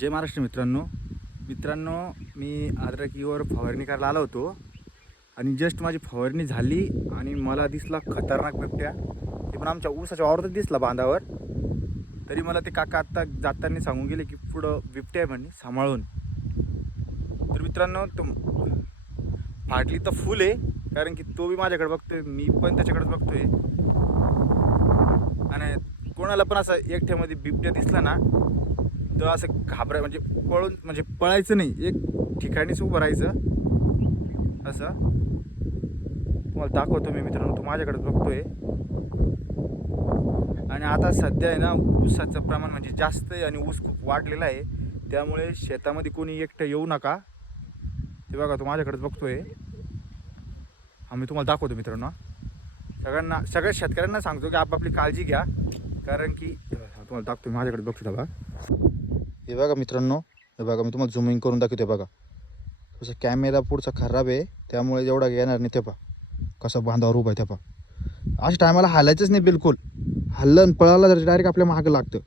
जय महाराष्ट्र मित्रांनो, मी अद्रकीवर फवारणी करायला आलो होतो आणि जस्ट माझी फवारणी झाली आणि मला दिसला खतरनाक बिबट्या. ते पण आमच्या ऊसाच्या वावरातच दिसला बांधावर. तरी मला ते काका आत्ता जाताना सांगून गेले की पुढं बिबट्या आहे म्हणे, सांभाळून. तर मित्रांनो, तो फाटली तर फुल आहे, कारण की तो बी माझ्याकडे बघतोय, मी पण त्याच्याकडेच बघतोय. आणि कोणाला पण असं एकट्यामध्ये बिबट्या दिसला ना, तर असं म्हणजे पळायचं नाही, एक ठिकाणीच उभं राहायचं. असं तुम्हाला दाखवतो मी मित्रांनो, तो माझ्याकडेच बघतोय. आणि आता सध्या आहे ना, ऊसाचं प्रमाण म्हणजे जास्त आहे आणि ऊस खूप वाढलेला आहे. त्यामुळे शेतामध्ये कोणी एकटं येऊ नका. ते बघा, तो माझ्याकडेच बघतोय. आम्ही तुम्हाला दाखवतो मित्रांनो. सगळ्या शेतकऱ्यांना सांगतो की आपापली काळजी घ्या, कारण की तुम्हाला दाखवतो, माझ्याकडे बघतो बघा. हे बघा मित्रांनो, हे बघा, मी तुम्हाला झूमिंग करून दाखवते बघा. तसं कॅमेरा पुढचा खराब आहे, त्यामुळे एवढा येणार नाही. ते पहा कसं बांधावर उभं आहे. ते पहा, अशा टायमाला हालायचंच नाही बिलकुल. हल्लं पळाला तर डायरेक्ट आपल्या मागं लागतं.